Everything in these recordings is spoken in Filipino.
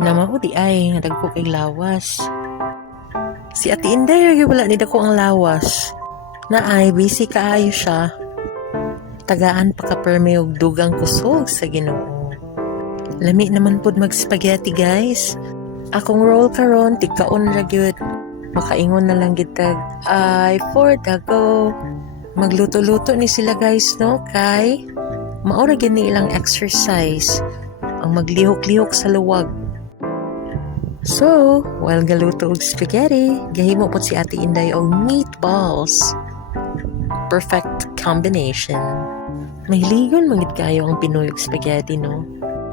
Namao di ay nga dagko kay lawas. Si Ate Inday lagi wala ni dako ang lawas. Na ay busy kaayo siya. Tagaan pa ka permi og dugang kusog sa Ginoo. Lami naman pud mag-spaghetti guys. Akong roll karon tikaon ra gyud. Makaingon na lang gid tag ay for the go. Magluto-luto ni sila guys no kay maura gyud ni ilang exercise ang maglihok-lihok sa luwag. So, while galuto og spaghetti, gahimo po si Ate Inday og meatballs. Perfect combination. Mahiligon magid kayo ang Pinoy og spaghetti, no?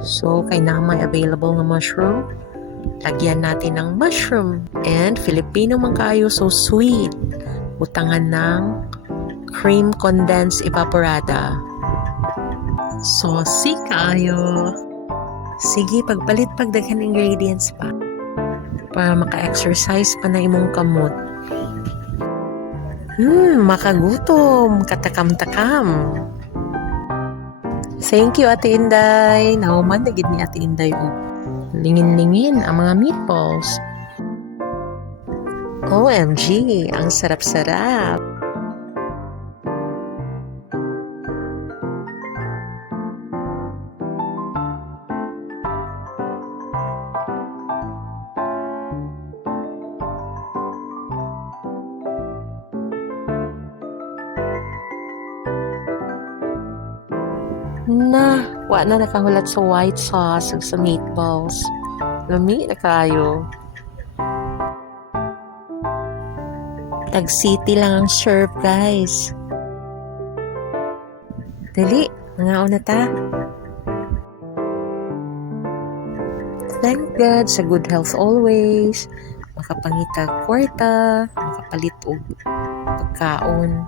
So, kay na may available na mushroom, lagyan natin ng mushroom. And Filipino man kayo, so sweet. Butangan ng cream condensed evaporada. Saucy kayo. Sige, pagpalit pagdaghan ingredients pa para maka-exercise pa na imong kamot. Makagutom, katakam-takam. Thank you, Ate Inday. Nauman na gid ni Ate Inday og lingin-lingin ang mga meatballs. OMG, ang sarap-sarap. Wa na nakahulat sa white sauce ug sa meatballs. Lami na kayo. Tag city lang ang serve, guys. Dali, nangaon na ta. Thank God sa good health always. Makapangita kwarta, makapalit og pagkaon.